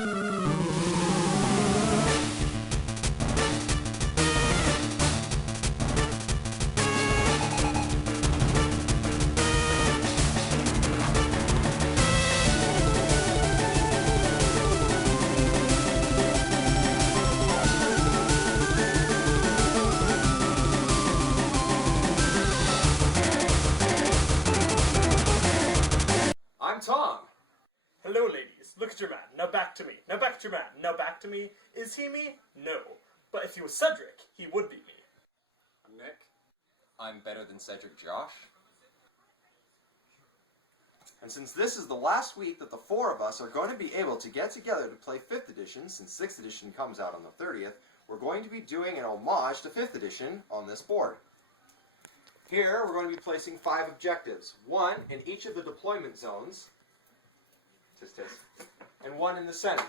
I'm Tom. Hello, ladies. Look at your man. Now back to me. Now back to your man. Now back to me. Is he me? No. But if he was Cedric, he would be me. I'm Nick. I'm better than Cedric Josh. And since this is the last week that the four of us are going to be able to get together to play 5th edition, since 6th edition comes out on the 30th, we're going to be doing an homage to 5th edition on this board. Here, we're going to be placing 5 objectives. 1 in each of the deployment zones, and 1 in the center.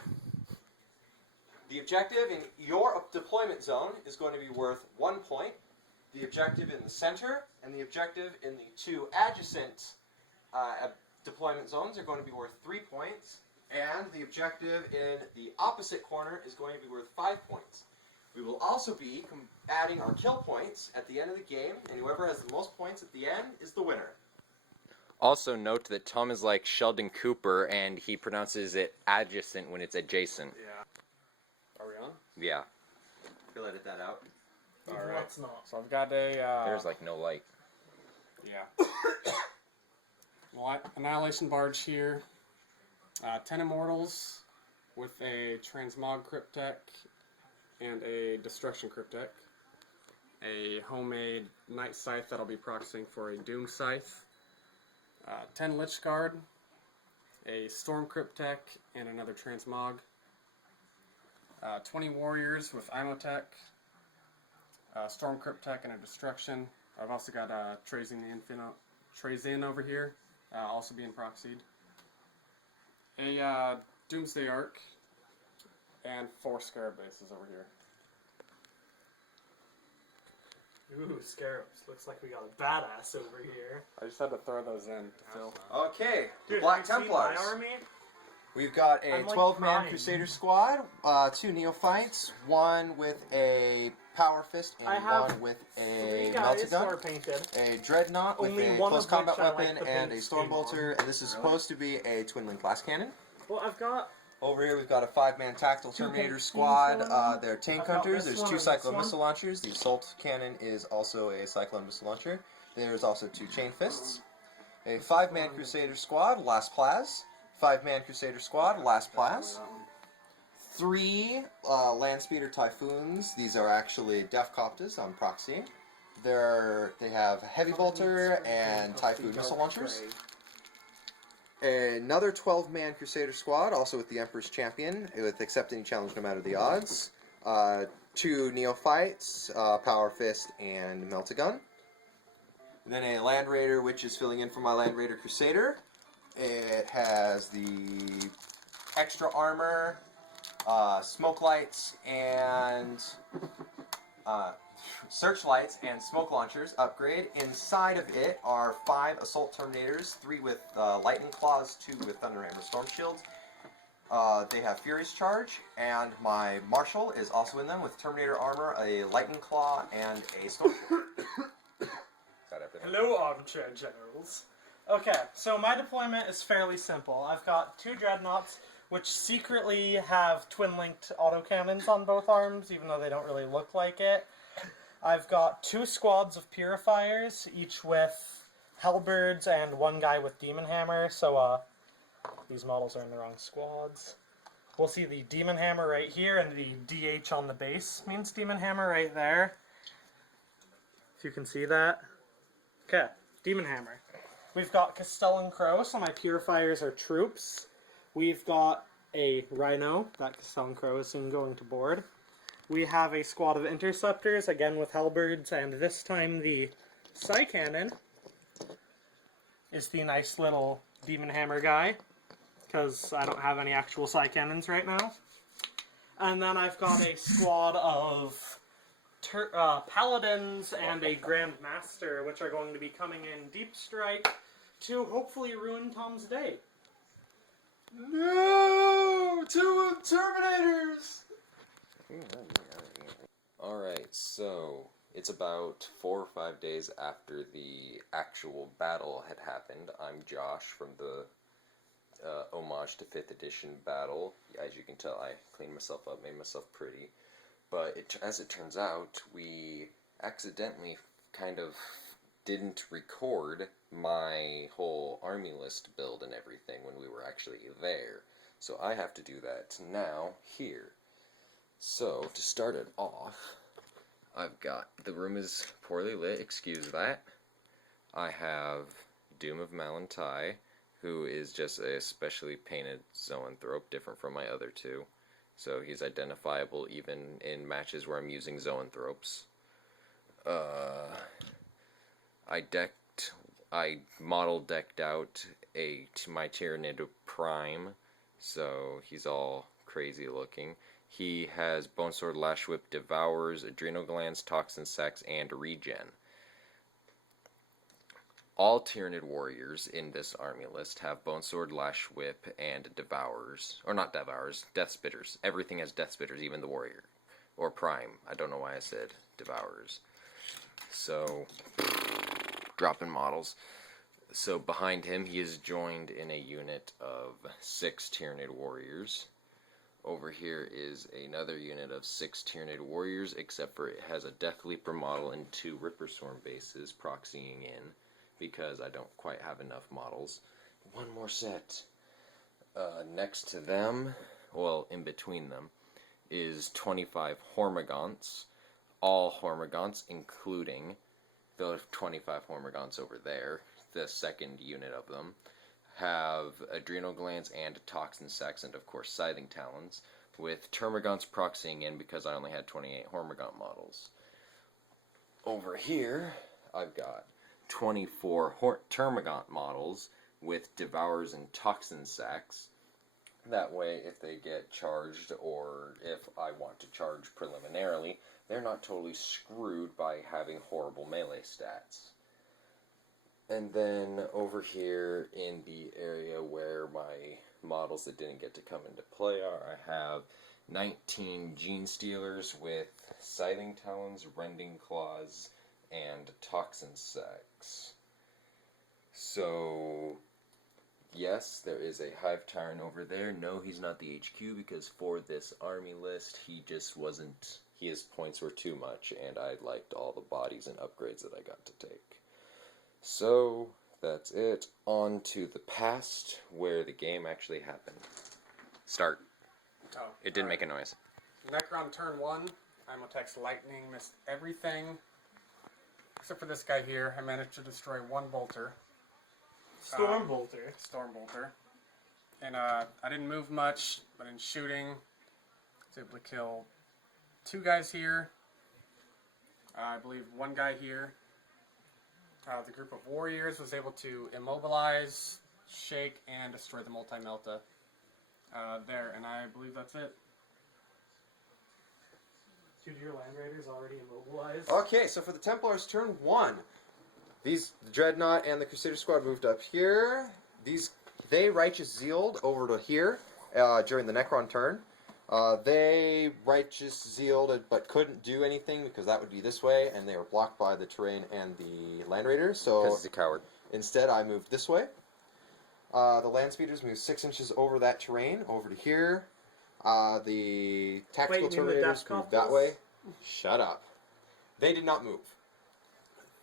The objective in your deployment zone is going to be worth 1 point. The objective in the center and the objective in the 2 adjacent deployment zones are going to be worth 3 points. And the objective in the opposite corner is going to be worth 5 points. We will also be adding our kill points at the end of the game, and whoever has the most points at the end is the winner. Also note that Tom is like Sheldon Cooper, and he pronounces it adjacent when it's adjacent. Yeah. Are we on? Yeah. We'll edit that out. Alright. Let's not. So I've got a... There's like no light. Yeah. Annihilation Barge here. 10 Immortals with a Transmog Cryptek and a Destruction Cryptek. A homemade Night Scythe that'll be proxying for a Doom Scythe. 10 Lich Guard. A Storm Cryptek and another Transmog. 20 Warriors with Imotech. Storm Cryptek and a Destruction. I've also got Actraiser over here, also being proxied. A Doomsday Arc, and 4 Scarab bases over here. Ooh, scarabs. Looks like we got a badass over here. I just had to throw those in to fill. Okay, Dude, Black have you seen Templars. my army? We've got a I'm, like, 12-man crying. Crusader squad, 2 Neophytes, 1 with a Power Fist, I and have 1 with 3 a guys who are Melted painted. a Dreadnought with Only a one close of combat which I like weapon the and a paint Storm scheme on. Bolter, and this is supposed to be a Twin-Link Glass Cannon. Well, I've got... Over here we've got a 5-man Tactical 2 Terminator paint squad. schemes going on. They're Tank I've got Hunters. this There's one 2 and this Cyclone one. Missile Launchers. The Assault Cannon is also a Cyclone Missile Launcher. There's also 2 Chain Fists. A 5-man Crusader squad, Last Plaz. 5-man Crusader squad, Last Plaz. 3 Landspeeder Typhoons. These are actually Def Coptas on proxy. They have Heavy Bolter and Typhoon Missile Launchers. Another 12-man Crusader squad, also with the Emperor's Champion, with accept any challenge no matter the odds. 2 Neophytes, Power Fist, and Melt-A-Gun. Then a Land Raider, which is filling in for my Land Raider Crusader. It has the extra armor, smoke lights, and searchlights and smoke launchers upgrade. Inside of it are 5 Assault Terminators, 3 with Lightning Claws, 2 with Thunder Hammer Storm Shields. They have Furious Charge, and my Marshal is also in them with Terminator armor, a Lightning Claw, and a Storm Shield. Hello, armchair generals. Okay, so my deployment is fairly simple. I've got 2 Dreadnoughts, which secretly have twin-linked autocannons on both arms, even though they don't really look like it. I've got 2 squads of Purifiers, each with Hellbirds and 1 guy with Demon Hammer, so these models are in the wrong squads. We'll see the Demon Hammer right here, and the DH on the base means Demon Hammer right there. If you can see that. Okay, Demon Hammer. We've got Castellan Crow, so my Purifiers are troops. We've got a Rhino, that Castellan Crow is soon going to board. We have a squad of Interceptors, again with Hellbirds, and this time the Psy Cannon is the nice little Demon Hammer guy, because I don't have any actual Psy Cannons right now. And then I've got a squad of Paladins and a Grand Master, which are going to be coming in Deep Strike to hopefully ruin Tom's day. No! Two Terminators! Alright, so it's about 4 or 5 days after the actual battle had happened. I'm Josh from the homage to 5th edition battle. As you can tell, I cleaned myself up, made myself pretty. But as it turns out, we accidentally kind of didn't record my whole army list build and everything when we were actually there. So I have to do that now, here. So, to start it off, I've got, the room is poorly lit, excuse that. I have Doom of Malantai, who is just a specially painted zoanthrope, different from my other two. So he's identifiable even in matches where I'm using zoanthropes. I model decked out my Tyrannid Prime, so he's all crazy looking. He has Bone Sword, Lash Whip, Devours, Adrenal Glands, Toxin Sacs, and Regen. All Tyrannid warriors in this army list have Bone Sword, Lash Whip, and Devours. Or not Devours, Death Spitters. Everything has Death Spitters, even the warrior. Or Prime. I don't know why I said Devours. So, dropping models. So behind him, he is joined in a unit of 6 Tyrannid warriors. Over here is another unit of 6 Tyrannid warriors, except for it has a Death Leaper model and 2 Ripper Swarm bases proxying in, because I don't quite have enough models. One more set. Next to them, well, in between them, is 25 Hormagaunts. All Hormagaunts, including the 25 Hormagaunts over there, the second unit of them, have Adrenal Glands and Toxin Sacs, and of course Scything Talons, with Termagants proxying in because I only had 28 Hormagaunt models. Over here, I've got 24 Termagant models with Devours and Toxin Sacs. That way, if they get charged, or if I want to charge preliminarily, they're not totally screwed by having horrible melee stats. And then over here in the area where my models that didn't get to come into play are, I have 19 Gene Stealers with Scything Talons, Rending Claws, and Toxin Sacs. So, yes, there is a Hive Tyrant over there. No, he's not the HQ, because for this army list, he just wasn't, his points were too much, and I liked all the bodies and upgrades that I got to take. So, that's it. On to the past, where the game actually happened. Start. Oh, It didn't make a noise. Necron turn 1. Imotech's Lightning missed everything. Except for this guy here. I managed to destroy 1 bolter. Stormbolter. Stormbolter. And I didn't move much, but in shooting, I was able to kill 2 guys here. I believe 1 guy here. The group of warriors was able to immobilize, shake, and destroy the multi-melta there, and I believe that's it. Dude, your Land Raiders already immobilized. Okay, so for the Templars, turn 1. The Dreadnought and the Crusader Squad moved up here. They Righteous Zealed over to here during the Necron turn. They Righteous Zealed but couldn't do anything because that would be this way, and they were blocked by the terrain and the Land Raiders. So Because he's a coward. instead, I moved this way. The Land Speeders moved 6 inches over that terrain, over to here. The Tactical Wait, you mean the Terminators Death moved that Couples? way. Shut up. They did not move.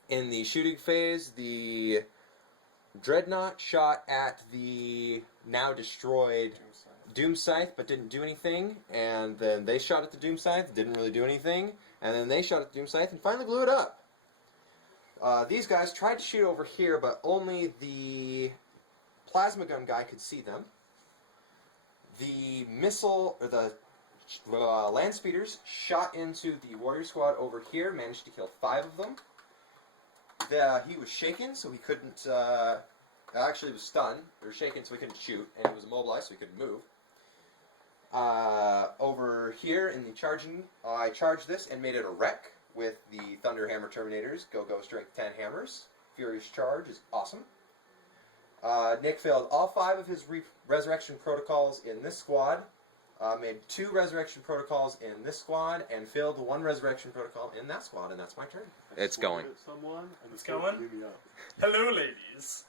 In the shooting phase, the Dreadnought shot at the now destroyed Doom Scythe, but didn't do anything. And then they shot at the Doom Scythe, didn't really do anything. And then they shot at the Doom Scythe and finally blew it up. These guys tried to shoot over here, but only the plasma gun guy could see them. The missile, or the land speeders shot into the warrior squad over here, managed to kill 5 of them. He was shaken, so he couldn't, actually was stunned, or shaken, so he couldn't shoot, and he was immobilized, so he couldn't move. Over here in the charging, I charged this and made it a wreck with the Thunder Hammer Terminators, Go Strength 10 hammers. Furious Charge is awesome. Nick failed all 5 of his resurrection protocols in this squad, made 2 resurrection protocols in this squad, and failed the 1 resurrection protocol in that squad, and that's my turn. It's going. It's going? Hello, ladies.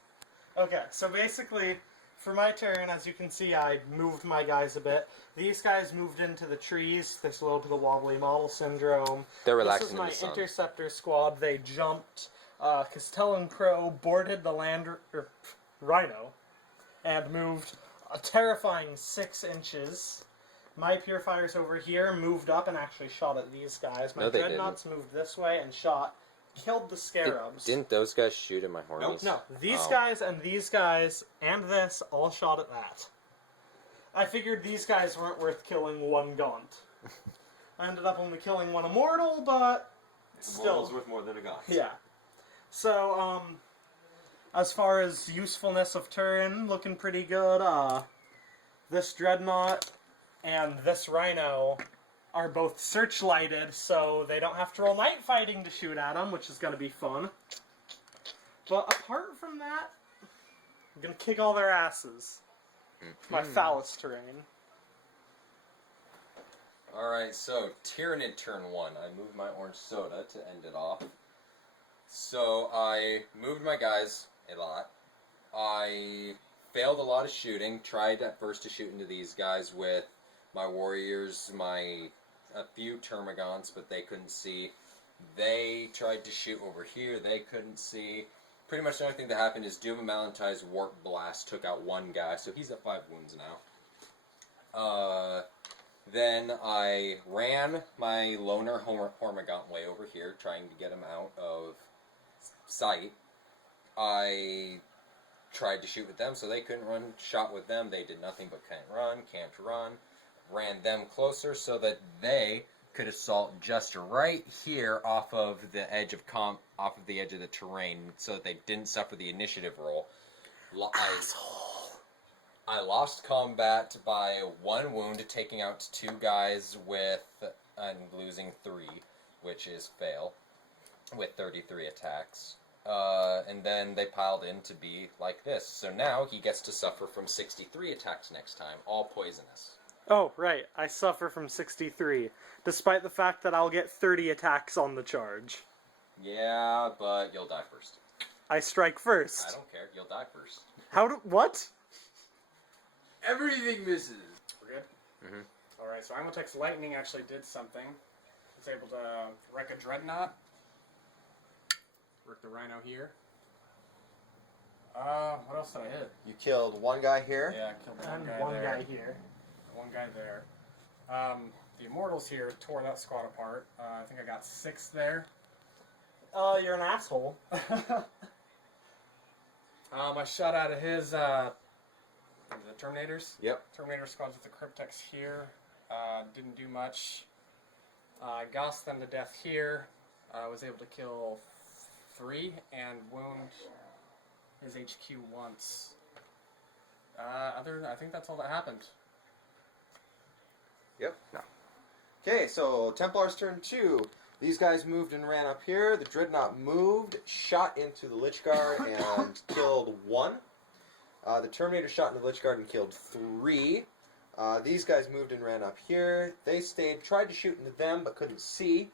Okay, so basically, for my turn, as you can see, I moved my guys a bit. These guys moved into the trees. They're slow to the wobbly model syndrome. They're This relaxing is in my the sun. interceptor squad. They jumped. Castell and Crow boarded the Rhino and moved a terrifying 6 inches. My Purifiers over here moved up and actually shot at these guys. My No, they Dreadnoughts moved this way and killed the Scarabs. Didn't those guys shoot at my hornies? No, these Oh. guys and this all shot at that. I figured these guys weren't worth killing 1 Gaunt. I ended up only killing 1 Immortal, but still. Immortal's worth more than a god. Yeah. So, as far as usefulness of turn, looking pretty good. This Dreadnought and this Rhino are both searchlighted, so they don't have to roll night fighting to shoot at them, which is going to be fun. But apart from that, I'm going to kick all their asses. My phallus terrain. Alright, so Tyranid turn 1. I moved my orange soda to end it off. So I moved my guys a lot. I failed a lot of shooting. Tried at first to shoot into these guys with my warriors, a few termagants, but they couldn't see. They tried to shoot over here. They couldn't see. Pretty much the only thing that happened is Doom and Malantai's Warp Blast took out 1 guy, so he's at 5 wounds now. Then I ran my loner Hormagaunt way over here, trying to get him out of sight. I tried to shoot with them, so they couldn't run. Shot with them, they did nothing but can't run. Ran them closer so that they could assault just right here off of the edge of the terrain, so that they didn't suffer the initiative roll. I lost combat by 1 wound, taking out 2 guys and losing 3, which is fail, with 33 attacks. And then they piled in to be like this. So now he gets to suffer from 63 attacks next time, all poisonous. Oh, right. I suffer from 63, despite the fact that I'll get 30 attacks on the charge. Yeah, but you'll die first. I strike first. I don't care, you'll die first. What? Everything misses. We're good? Mm-hmm. Alright, so Imotech's Lightning actually did something. It's able to wreck a Dreadnought. Wreck the Rhino here. What else did I hit? You killed 1 guy here. Yeah, I killed And 1 guy one there. guy here. 1 guy there. The Immortals here tore that squad apart. I think I got 6 there. You're an asshole. I shot out of his, the Terminators. Yep. Terminator squads with the Cryptex here. Didn't do much. Gossed them to death here. Was able to kill 3 and wound his HQ once. I think that's all that happened. Yep. No. Okay, so Templar's turn 2. These guys moved and ran up here. The Dreadnought moved, shot into the Lich Guard, and killed 1. The Terminator shot into the Lich Guard and killed 3. These guys moved and ran up here. They stayed, tried to shoot into them, but couldn't see.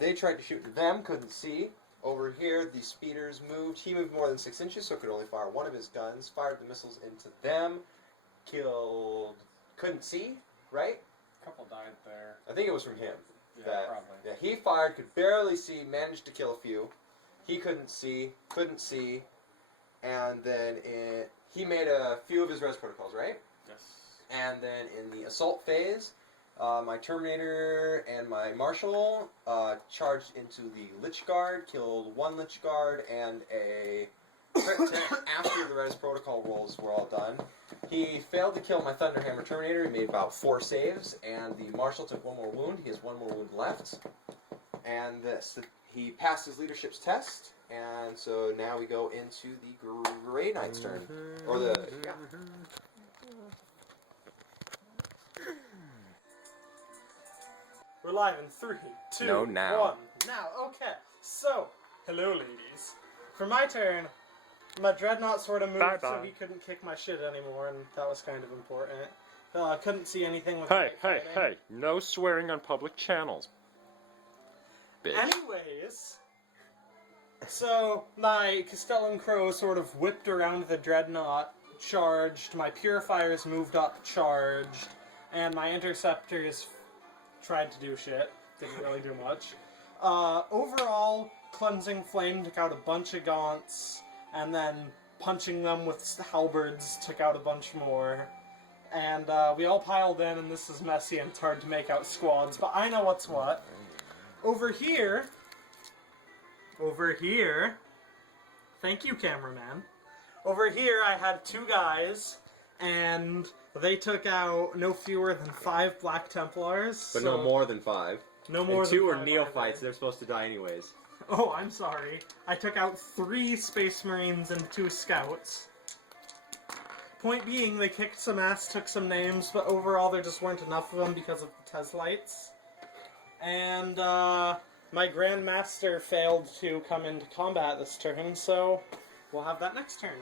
They tried to shoot into them, couldn't see. Over here, the speeders moved. He moved more than 6 inches, so could only fire 1 of his guns. Fired the missiles into them. Killed... couldn't see, right? A couple died there. I think it was from him. Yeah, probably. Yeah, he fired, could barely see, managed to kill a few. He couldn't see, and then he made a few of his res protocols, right? Yes. And then in the assault phase, my Terminator and my Marshal charged into the Lich Guard, killed 1 Lich Guard and a Cryptech after the res protocol rolls were all done. He failed to kill my Thunderhammer Terminator. He made about 4 saves, and the Marshal took 1 more wound. He has 1 more wound left. And he passed his leadership's test, and so now we go into the Grey Knight's turn. Or the, yeah. We're live in 3, 2, No, now. 1. Now, okay. So, hello, ladies. For my turn, My dreadnought sort of moved so Bye-bye. he couldn't kick my shit anymore, and that was kind of important. I couldn't see anything with Hey, night hey, fighting. hey! No swearing on public channels. Bitch. Anyways, so my Castellan Crow sort of whipped around the dreadnought, charged, my Purifiers moved up, charged, and my Interceptors tried to do shit. Didn't really do much. Overall, Cleansing Flame took out a bunch of gaunts, and then punching them with halberds took out a bunch more. And we all piled in, and this is messy and it's hard to make out squads, but I know what's what. Over here, thank you, cameraman. Over here, I had two guys, and they took out no fewer than 5 Black Templars. But so no more than 5. No more And than 2 are 5 neophytes. either. They're supposed to die anyways. Oh, I'm sorry. I took out 3 Space Marines and 2 Scouts. Point being, they kicked some ass, took some names, but overall there just weren't enough of them because of the Teslites. And, my Grandmaster failed to come into combat this turn, so we'll have that next turn.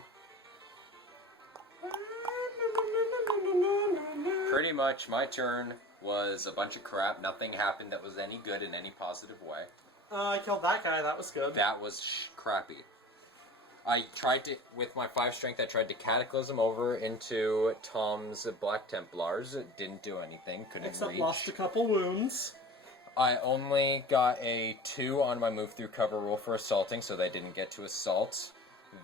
Pretty much, my turn was a bunch of crap. Nothing happened that was any good in any positive way. I killed that guy, that was good. That was crappy. I tried to, with my 5 strength, I tried to cataclysm over into Tom's Black Templars. It didn't do anything, couldn't Except reach. lost a couple wounds. I only got a 2 on my move through cover rule for assaulting, so they didn't get to assault.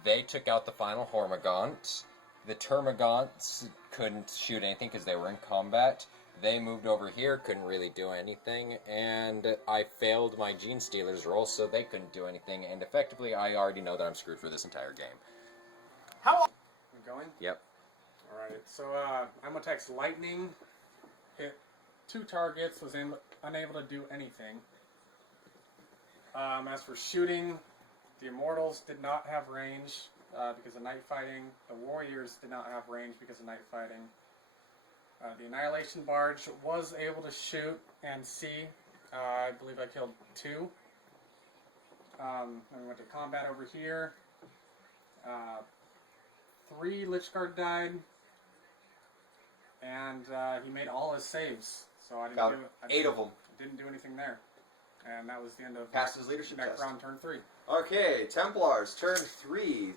They took out the final Hormagaunt. The Termagants couldn't shoot anything because they were in combat. They moved over here, couldn't really do anything, and I failed my Gene Stealer's roll, so they couldn't do anything, and effectively I already know that I'm screwed for this entire game. How? We going? Yep. Alright, so Amotek's lightning hit 2 targets, was unable to do anything. As for shooting, the Immortals did not have range because of night fighting. The Warriors did not have range because of night fighting. The Annihilation Barge was able to shoot and see. I believe I killed 2. Then we went to combat over here. 3 Lichguard died. And he made all his saves. So I didn't Got do it. 8 of them. Didn't do anything there. And that was the end of Passed his leadership next test. round, turn 3. Okay, Templars, turn 3.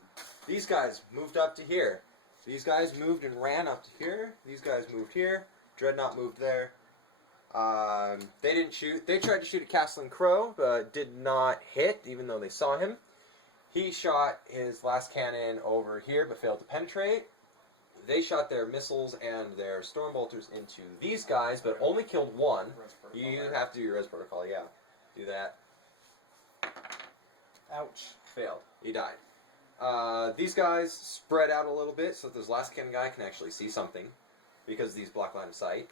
These guys moved up to here. These guys moved and ran up to here. These guys moved here. Dreadnought moved there. They didn't shoot. They tried to shoot at Castellan Crow, but did not hit, even though they saw him. He shot his last cannon over here, but failed to penetrate. They shot their missiles and their storm bolters into these guys, but only killed 1. You have to do your res protocol, yeah. Do that. Ouch. Failed. He died. These guys spread out a little bit so that this last cannon guy can actually see something because these block line of sight.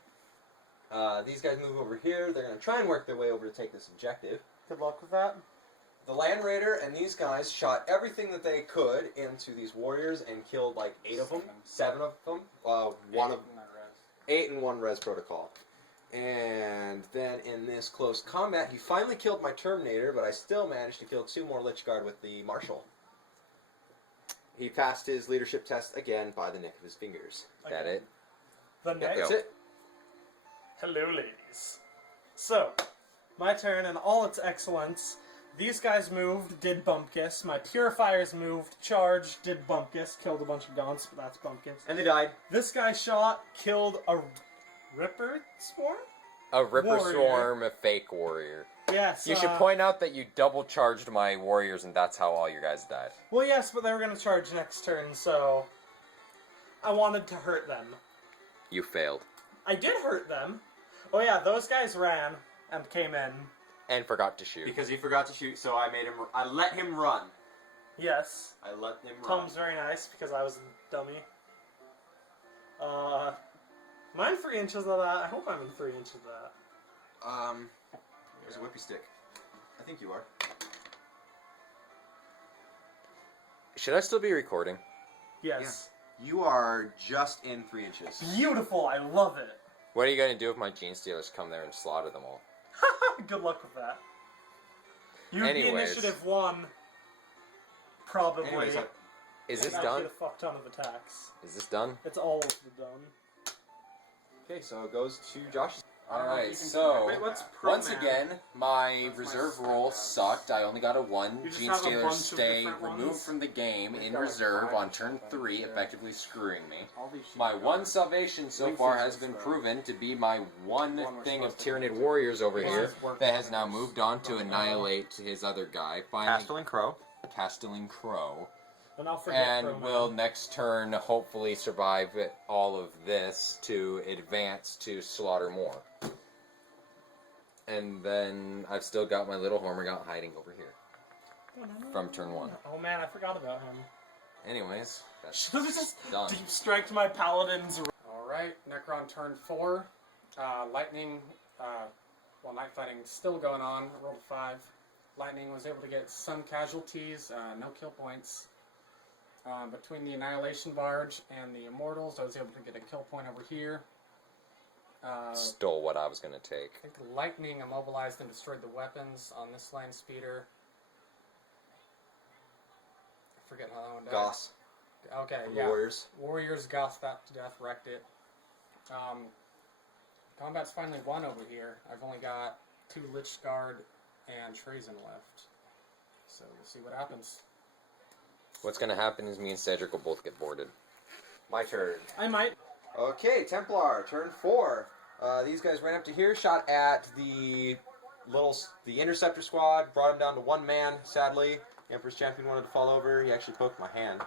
These guys move over here. They're going to try and work their way over to take this objective. Good luck with that. The Land Raider and these guys shot everything that they could into these warriors and killed like 8 of them. 7 of them. 8 and 1 res protocol. And then in this close combat, he finally killed my Terminator, but I still managed to kill 2 more Lichguard with the Marshal. He passed his leadership test again by the neck of his fingers. Is that it? The Yep, next. that's it. Hello, ladies. So, my turn in all its excellence. These guys moved, did Bumpkiss. My Purifiers moved, charged, did Bumpkiss, killed a bunch of Gaunts, but that's Bumpkiss. And they died. This guy shot, killed a Ripper Swarm? A Ripper Warrior. Swarm, a fake warrior. Yes. You should point out that you double charged my warriors, and that's how all your guys died. Well, yes, but they were going to charge next turn, so I wanted to hurt them. You failed. I did hurt them. Oh yeah, those guys ran and came in. And forgot to shoot. Because he forgot to shoot, so I let him run. Yes. I let him run. Tom's very nice because I was a dummy. Am I in 3 inches of that? I hope I'm in 3 inches of that. There's a whippy stick. I think you are. Should I still be recording? Yes. You are just in 3 inches. Beautiful, I love it. What are you going to do if my Gene Stealers come there and slaughter them all? Good luck with that. You'd be Anyways. initiative 1. Probably. Anyways, Is this Now done? get a fuck ton of attacks. Is this done? It's all of the done. Okay, so it goes to Josh. Alright, so Wait, what's pro once man? again, my That's my reserve spec roll class. sucked. I only got a 1. You just Gene have a Stealers bunch of stay different removed ones? from the game in got like reserve 5 on or turn something, 3, yeah. effectively screwing me. All these sheets My got one like- salvation so Links far is has just been the proven to be my one one we're thing of supposed to Tyranid do. Warriors over This here is work that has now orders. moved on to annihilate his other guy. Finally, Castellan Crow. Castellan Crow. And I'll forget And pro man. will next turn hopefully survive all of this to advance to slaughter more. And then I've still got my little Hormigaunt hiding over here from turn 1. Oh man, I forgot about him. Anyways, that's Should've just done. deep striked my paladins. Alright, Necron turn 4. Lightning, night fighting still going on. Rolled a 5. Lightning was able to get some casualties, no kill points. Between the Annihilation Barge and the Immortals, I was able to get a kill point over here. Stole what I was going to take. I think Lightning immobilized and destroyed the weapons on this land speeder. I forget how that one died. Goss. Okay, From yeah. the Warriors. Warriors gossed that to death, wrecked it. Combat's finally won over here. I've only got 2 Lich Guard and Trazen left. So we'll see what happens. What's going to happen is me and Cedric will both get boarded. My turn. I might. Okay, Templar, turn 4. These guys ran up to here, shot at the Interceptor squad, brought him down to 1 man, sadly. Emperor's Champion wanted to fall over, he actually poked my hand.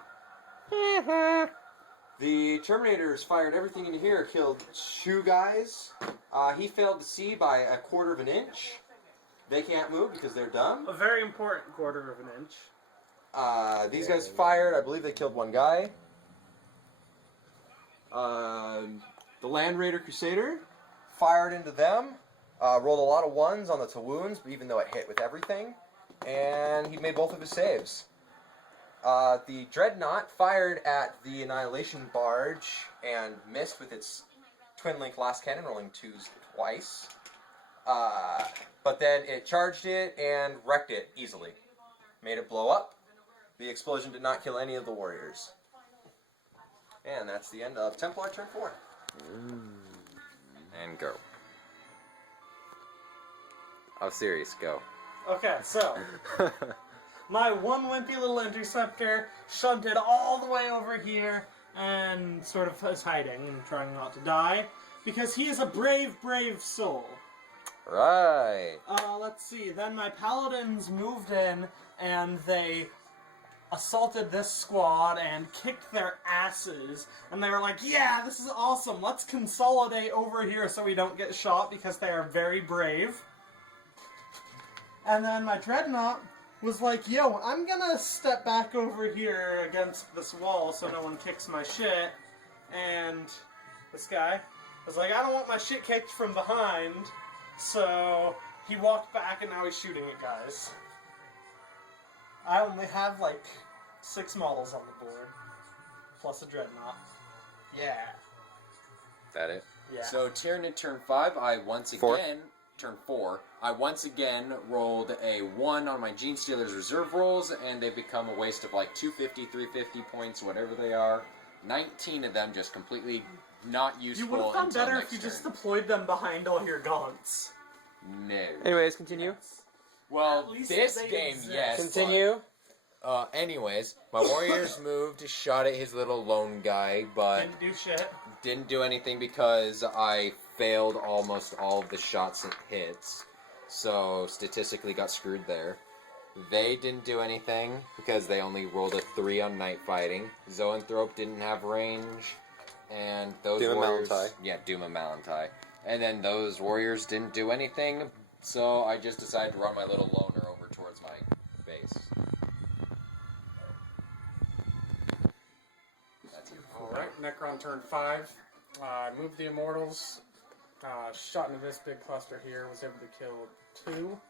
The Terminators fired everything into here, killed 2 guys. He failed to see by a 1/4 of an inch. They can't move because they're dumb. A very important 1/4 of an inch. These guys fired, I believe they killed 1 guy. The Land Raider Crusader fired into them, rolled a lot of 1s on the to wounds, even though it hit with everything, and he made both of his saves. The Dreadnought fired at the Annihilation Barge and missed with its twin link last cannon, rolling 2s twice. But then it charged it and wrecked it easily. Made it blow up. The explosion did not kill any of the warriors. And that's the end of Templar turn 4. And go. Oh, serious, go. Okay, so my one wimpy little interceptor shunted all the way over here and sort of is hiding and trying not to die because he is a brave, brave soul. Right. Let's see. Then my paladins moved in and they assaulted this squad and kicked their asses. And they were like, yeah, this is awesome. Let's consolidate over here so we don't get shot because they are very brave. And then my dreadnought was like, yo, I'm gonna step back over here against this wall so no one kicks my shit. And this guy was like, I don't want my shit kicked from behind. So he walked back and now he's shooting at guys. I only have like 6 models on the board. Plus a dreadnought. Yeah. That it? Yeah. So Tyranid turn 5, I once Four. again, turn 4, I once again rolled a 1 on my Gene Stealers reserve rolls, and they become a waste of like 250, 350 points, whatever they are. 19 of them just completely not useful. You would have done until better next if you just turn. deployed them behind all your gaunts. No. Anyways, continue. At Well, least this they game, exist. yes. Continue. Anyways, my warriors moved, shot at his little lone guy, but Didn't do shit. didn't do anything because I failed almost all of the shots and hits. So statistically got screwed there. They didn't do anything because they only rolled a 3 on night fighting. Zoanthrope didn't have range. And those Doom and warriors... Malantai. Yeah, Doom and Malantai. And then those warriors didn't do anything, so I just decided to run my little loner over towards my base. That's it. Alright, Necron turn 5. Moved the Immortals. Shot into this big cluster here. Was able to kill 2.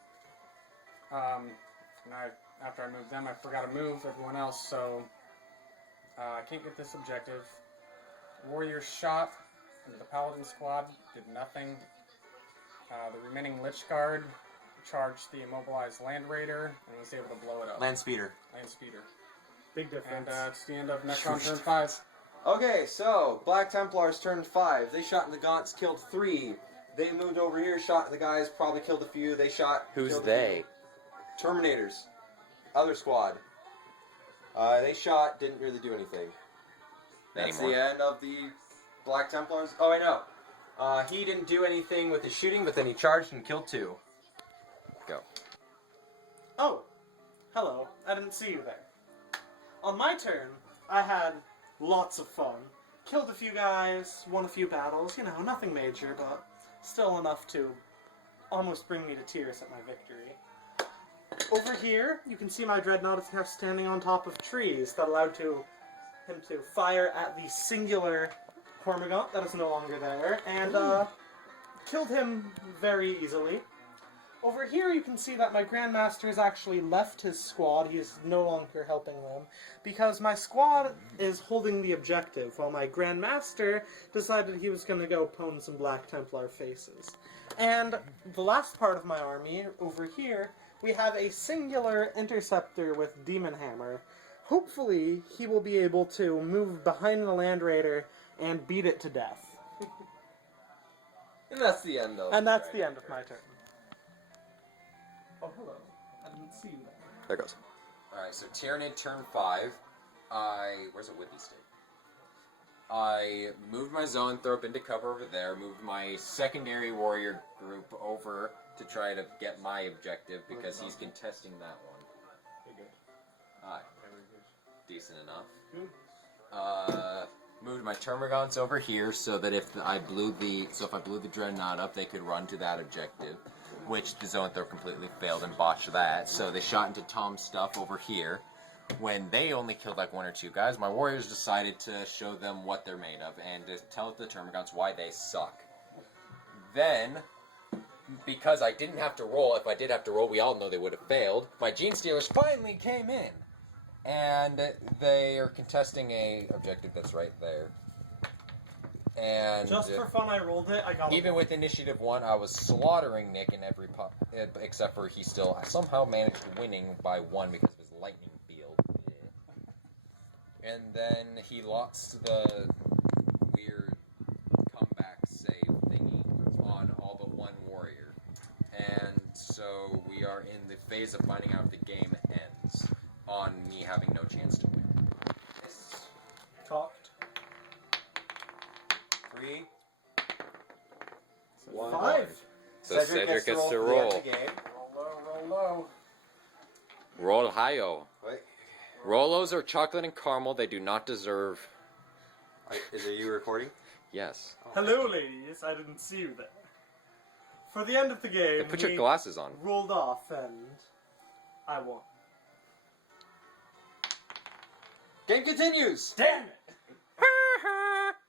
After I moved them, I forgot to move everyone else, so I can't get this objective. Warriors shot into the Paladin squad. Did nothing. The remaining Lich Guard charged the immobilized Land Raider and was able to blow it up. Land Speeder. Land Speeder. Big difference. And it's the end of Necron turn 5. Okay, so Black Templars turned 5. They shot in the gaunts, killed 3. They moved over here, shot in the guys, probably killed a few. They shot. Who's killed a they? few. Terminators. Other squad. They shot, didn't really do anything. That's Anymore. the end of the Black Templars. Oh, I know. He didn't do anything with his shooting, but then he charged and killed 2. Go. Oh, hello. I didn't see you there. On my turn, I had lots of fun. Killed a few guys, won a few battles, you know, nothing major, but still enough to almost bring me to tears at my victory. Over here, you can see my Dreadnought is now standing on top of trees that allowed him to fire at the singular Cormagant that is no longer there, and killed him very easily. Over here you can see that my Grandmaster has actually left his squad. He is no longer helping them because my squad is holding the objective while my Grandmaster decided he was going to go pwn some Black Templar faces. And the last part of my army, over here, we have a singular Interceptor with Demon Hammer. Hopefully he will be able to move behind the Land Raider and beat it to death. And that's the end of And that's the end of my turn. Oh, hello. I didn't see you there. There goes. Alright, so Tyranid turn 5. Where's a Whippy stick? I moved my Zoanthrope into cover over there, moved my secondary warrior group over to try to get my objective because he's contesting that one. Alright. Decent enough. Moved my Termagants over here so that if I blew the Dreadnought up, they could run to that objective. Which the Zoanthrope completely failed and botched that, so they shot into Tom's stuff over here. When they only killed like 1 or 2 guys, my warriors decided to show them what they're made of and to tell the Termagants why they suck. Then, because I didn't have to roll, if I did have to roll, we all know they would have failed, my Gene Stealers finally came in. And they are contesting a objective that's right there. And Just for fun, I rolled it. I got even with Initiative 1, I was slaughtering Nick in every pop, except for he still somehow managed winning by 1 because of his lightning field. And then he lost the weird comeback save thingy on all but 1 warrior. And so we are in the phase of finding out if the game ends on me having no chance to win. Cocked. 3. 5. 1. So Cedric gets to roll. for the end of the game. Roll low. Roll high-o. Wait. Rolos are chocolate and caramel. They do not deserve... Is it you recording? Yes. Hello, ladies. I didn't see you there. For the end of the game, Hey, put your we glasses on. rolled off, and I won. Game continues! Damn it!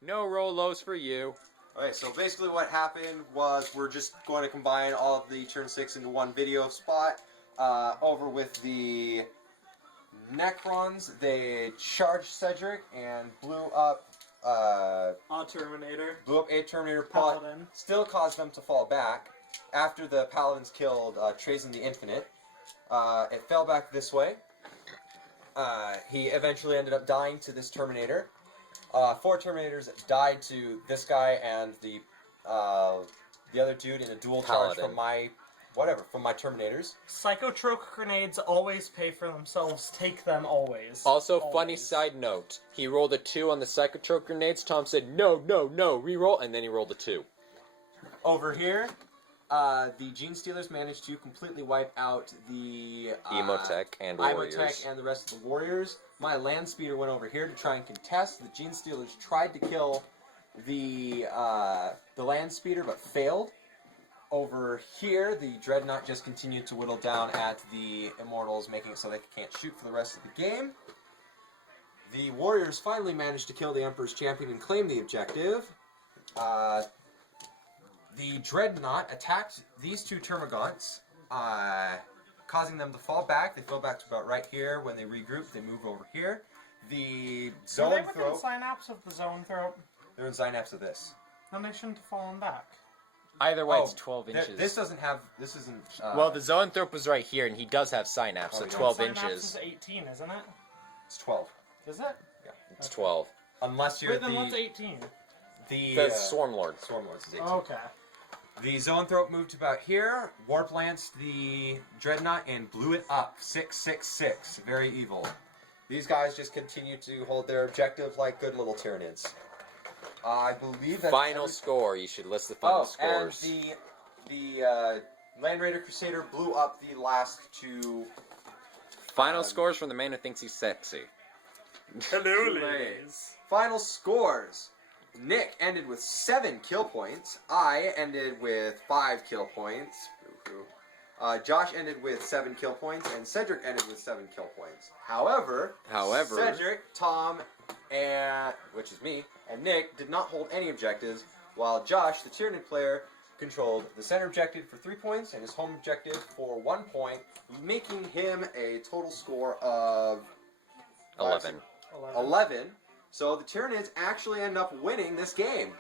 No Rolos for you. Okay, so basically what happened was we're just going to combine all of the turn 6 into one video spot. Over with the Necrons, they charged Cedric and blew up Terminator. a Terminator pod. Paladin. Still caused them to fall back. After the Paladins killed Trazen the Infinite, it fell back this way. He eventually ended up dying to this Terminator. 4 Terminators died to this guy and the other dude in a dual charge Paladin. from my Terminators. Psychotroche grenades always pay for themselves. Take them always. Also, Always. funny side note, he rolled a 2 on the Psychotrope grenades. Tom said, no, reroll, and then he rolled a 2. Over here, the Gene Stealers managed to completely wipe out the Emotech and Warriors. Imotech and the rest of the Warriors. My Land Speeder went over here to try and contest. The Gene Stealers tried to kill the Land Speeder, but failed. Over here, the Dreadnought just continued to whittle down at the Immortals, making it so they can't shoot for the rest of the game. The Warriors finally managed to kill the Emperor's Champion and claim the objective. The Dreadnought attacked these 2 Termagants, causing them to fall back. They fell back to about right here. When they regroup, they move over here. The Are they within Zoanthrope, synapse of the Zoanthrope? they're in synapse of this. Then they shouldn't have fallen back. Either way, Oh, it's 12 inches. This doesn't have. This isn't. Well, the Zoanthrope was right here, and he does have synapse, so Oh, yeah. 12 Synapse inches. is 18, isn't it? It's 12. Is it? It's 12. Unless you're Wait, then what's 18? Because Swarm Lord. Swarm Lords is 18. Okay. The Zoanthrope moved to about here, warp lanced the Dreadnought, and blew it up. 666. Very evil. These guys just continue to hold their objective like good little Tyranids. I believe that's Final score. You should list the final scores. And the Land Raider Crusader blew up the last two. Final scores from the man who thinks he's sexy. Hello, ladies. Final scores. Nick ended with 7 kill points. I ended with 5 kill points. Josh ended with 7 kill points, and Cedric ended with 7 kill points. However, Cedric, Tom, and which is me, and Nick did not hold any objectives, while Josh, the Tyranid player, controlled the center objective for 3 points and his home objective for 1 point, making him a total score of 11. 11. So the Tyranids actually end up winning this game.